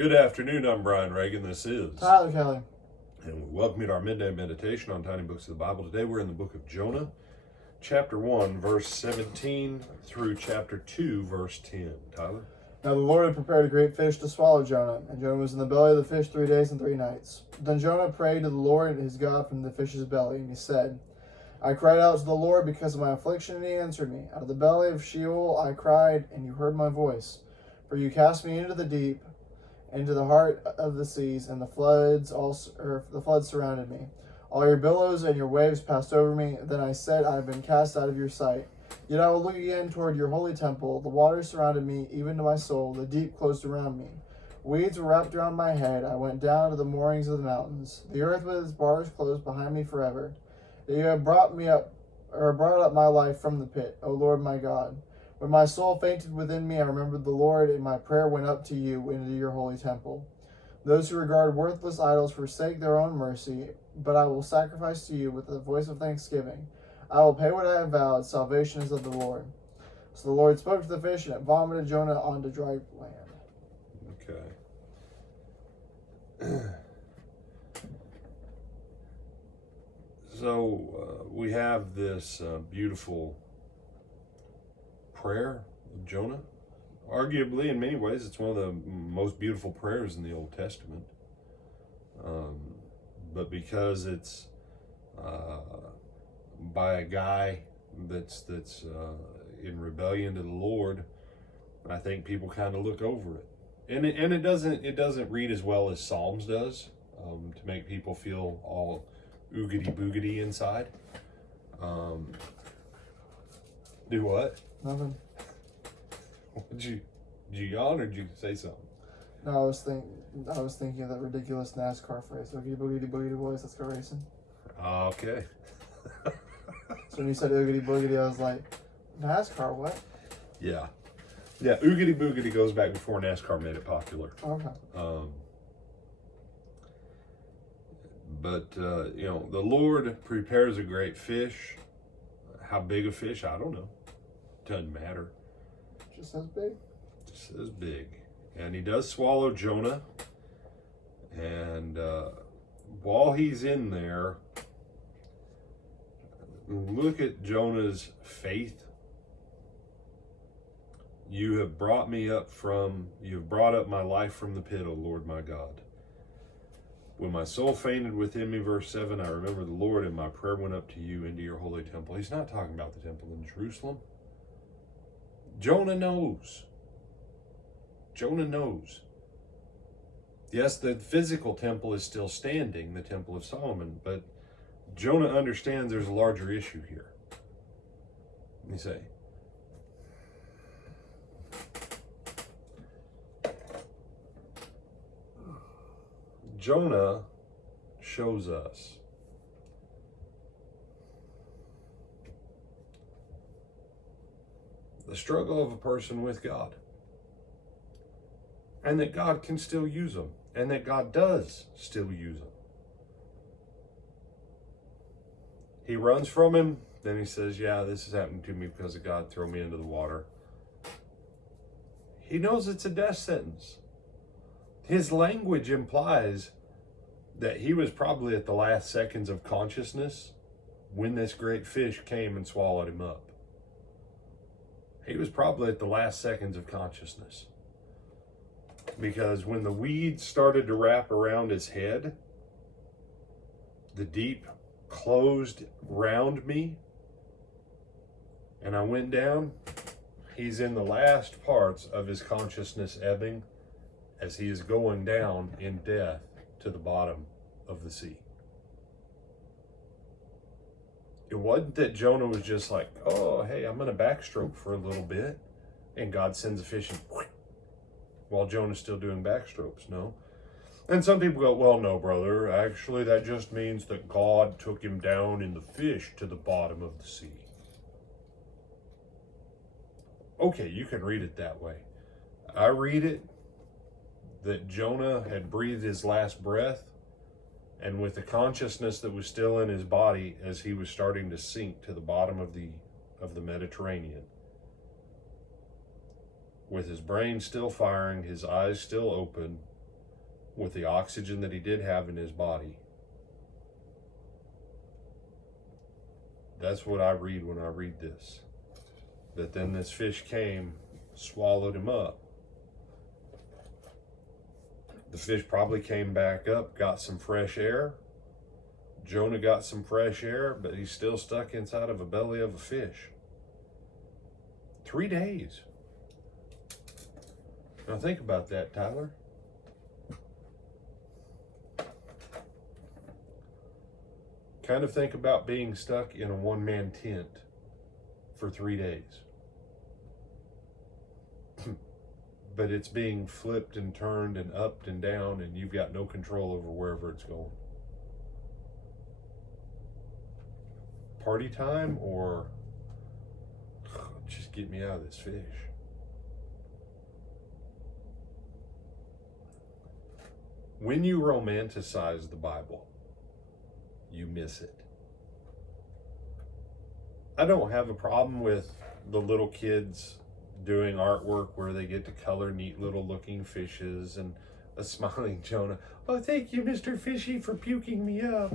Good afternoon, I'm Brian Reagan. This is Tyler Kelly. And we welcome you to our midday meditation on Tiny Books of the Bible. Today we're in the book of Jonah, chapter 1, verse 17 through chapter 2, verse 10. Tyler? Now the Lord had prepared a great fish to swallow Jonah, and Jonah was in the belly of the fish 3 days and 3 nights. Then Jonah prayed to the Lord his God from the fish's belly, and he said, I cried out to the Lord because of my affliction, and he answered me. Out of the belly of Sheol I cried, and you heard my voice. For you cast me into the deep, into the heart of the seas, and the floods surrounded me. All your billows and your waves passed over me. Then I said, I have been cast out of your sight. Yet I will look again toward your holy temple. The waters surrounded me, even to my soul. The deep closed around me. Weeds were wrapped around my head. I went down to the moorings of the mountains. The earth with its bars closed behind me forever. You have brought up my life from the pit, O Lord my God. When my soul fainted within me, I remembered the Lord, and my prayer went up to you into your holy temple. Those who regard worthless idols forsake their own mercy, but I will sacrifice to you with the voice of thanksgiving. I will pay what I have vowed. Salvation is of the Lord. So the Lord spoke to the fish, and it vomited Jonah onto dry land. Okay. So we have this beautiful prayer of Jonah. Arguably, in many ways, it's one of the most beautiful prayers in the Old Testament. But because it's by a guy that's in rebellion to the Lord, I think people kind of look over it, and it doesn't read as well as Psalms does, to make people feel all oogity boogity inside. Do what? Nothing. Did you yawn or did you say something? No, I was thinking of that ridiculous NASCAR phrase. Oogity boogity boogity boys, let's go racing. Okay. So when you said oogity boogity, I was like, NASCAR, what? Yeah. Oogity boogity goes back before NASCAR made it popular. Okay. But the Lord prepares a great fish. How big a fish? I don't know. Doesn't matter. Just as big? Just as big. And he does swallow Jonah. And while he's in there, look at Jonah's faith. You have brought up my life from the pit, O Lord my God. When my soul fainted within me, verse 7, I remember the Lord, and my prayer went up to you into your holy temple. He's not talking about the temple in Jerusalem. Jonah knows. Jonah knows. Yes, the physical temple is still standing, the Temple of Solomon, but Jonah understands there's a larger issue here. Let me say, Jonah shows us the struggle of a person with God, and that God can still use them, and that God does still use them. He runs from him, then he says, yeah, this is happening to me because of God, throw me into the water. He knows it's a death sentence. His language implies that he was probably at the last seconds of consciousness when this great fish came and swallowed him up. He was probably at the last seconds of consciousness. Because when the weeds started to wrap around his head, the deep closed round me, and I went down, he's in the last parts of his consciousness ebbing as he is going down in death to the bottom of the sea. It wasn't that Jonah was just like, oh, hey, I'm going to backstroke for a little bit, and God sends a fish and while Jonah's still doing backstrokes. No. And some people go, well, no, brother, actually that just means that God took him down in the fish to the bottom of the sea. Okay, you can read it that way. I read it that Jonah had breathed his last breath, and with the consciousness that was still in his body as he was starting to sink to the bottom of the Mediterranean, with his brain still firing, his eyes still open, with the oxygen that he did have in his body. That's what I read when I read this. That then this fish came, swallowed him up. The fish probably came back up, got some fresh air. Jonah got some fresh air, but he's still stuck inside of a belly of a fish. 3 days. Now think about that, Tyler. Kind of think about being stuck in a one-man tent for 3 days. But it's being flipped and turned and upped and down, and you've got no control over wherever it's going. Party time, or just get me out of this fish. When you romanticize the Bible, you miss it. I don't have a problem with the little kids doing artwork where they get to color neat little looking fishes and a smiling Jonah. Oh, thank you, Mr. Fishy, for puking me up.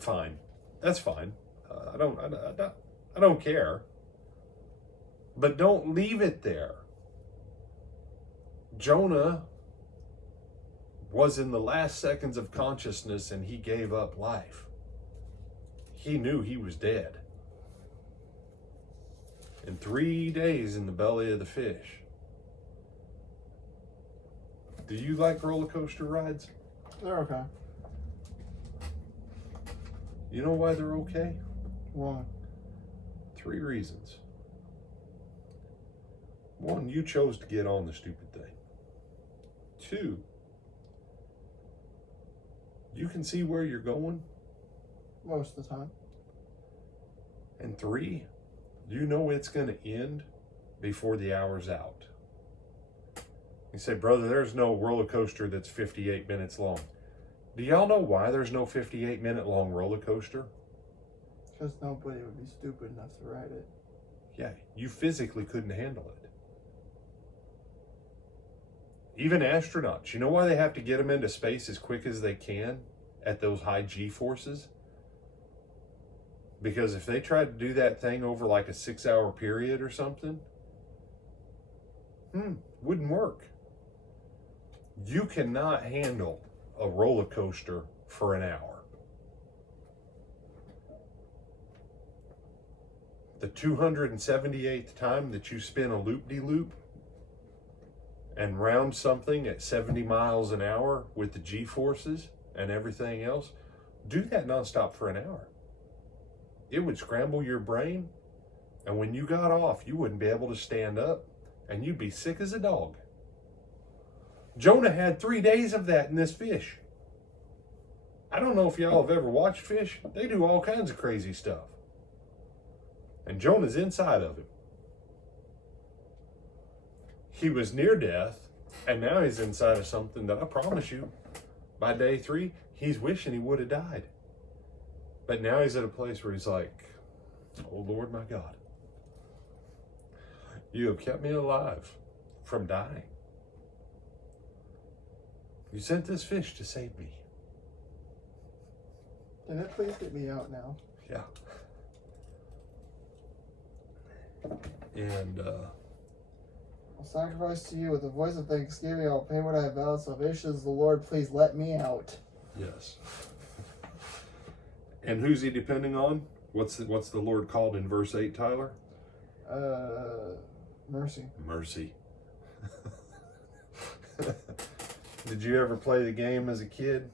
Fine. That's fine. I don't care. But don't leave it there. Jonah was in the last seconds of consciousness and he gave up life. He knew he was dead. In 3 days in the belly of the fish. Do you like roller coaster rides? They're okay. You know why they're okay? Why? 3 reasons. 1, you chose to get on the stupid thing. 2, you can see where you're going. Most of the time. And 3, you know it's going to end before the hour's out. You say, brother, there's no roller coaster that's 58 minutes long. Do y'all know why there's no 58-minute long roller coaster? Because nobody would be stupid enough to ride it. Yeah, you physically couldn't handle it. Even astronauts, you know why they have to get them into space as quick as they can at those high G forces? Because if they tried to do that thing over like a 6-hour period or something, wouldn't work. You cannot handle a roller coaster for an hour. The 278th time that you spin a loop-de-loop and round something at 70 miles an hour with the G-forces and everything else, do that nonstop for an hour. It would scramble your brain, and when you got off, you wouldn't be able to stand up, and you'd be sick as a dog. Jonah had 3 days of that in this fish. I don't know if y'all have ever watched fish. They do all kinds of crazy stuff. And Jonah's inside of him. He was near death, and now he's inside of something that I promise you, by day 3, he's wishing he would have died. But now he's at a place where he's like, oh Lord my God, you have kept me alive from dying. You sent this fish to save me. Can it please get me out now? Yeah. And I'll sacrifice to you with a voice of thanksgiving. I'll pay what I have vowed. Salvation is the Lord. Please let me out. yes. And who's he depending on? What's the Lord called in verse 8, Tyler? Mercy. Mercy. Did you ever play the game as a kid?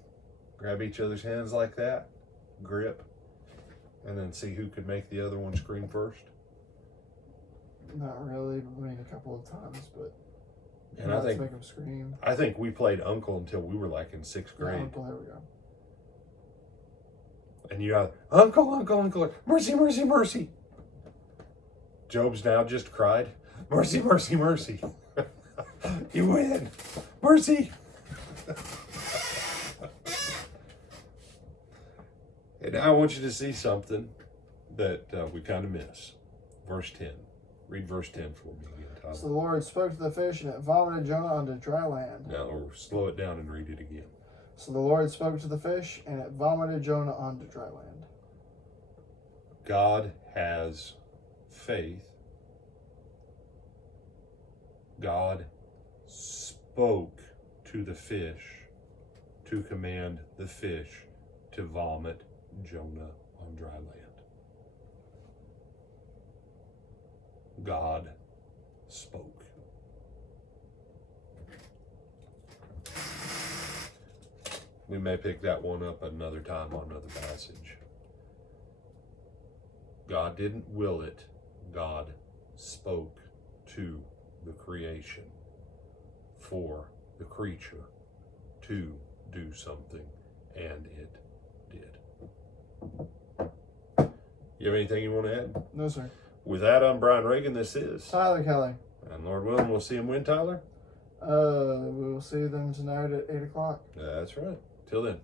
Grab each other's hands like that, grip, and then see who could make the other one scream first? Not really, I mean a couple of times, but And I think make them scream. I think we played Uncle until we were like in 6th grade. Yeah, Uncle, there we go. And you got Uncle, Uncle, Uncle, mercy, mercy, mercy. Job's now just cried, mercy, mercy, mercy. You win, mercy. And now I want you to see something that we kind of miss. Verse 10. Read verse 10 for me again. Tyler. So the Lord spoke to the fish, and it vomited Jonah onto dry land. Now, or slow it down and read it again. So the Lord spoke to the fish, and it vomited Jonah onto dry land. God has faith. God spoke to the fish to command the fish to vomit Jonah on dry land. God spoke. We may pick that one up another time on another passage. God didn't will it. God spoke to the creation for the creature to do something, and it did. You have anything you want to add? No, sir. With that, I'm Brian Reagan. This is Tyler Kelly. And Lord willing, we'll see him when, Tyler? We will see them tonight at 8 o'clock. That's right. Till then.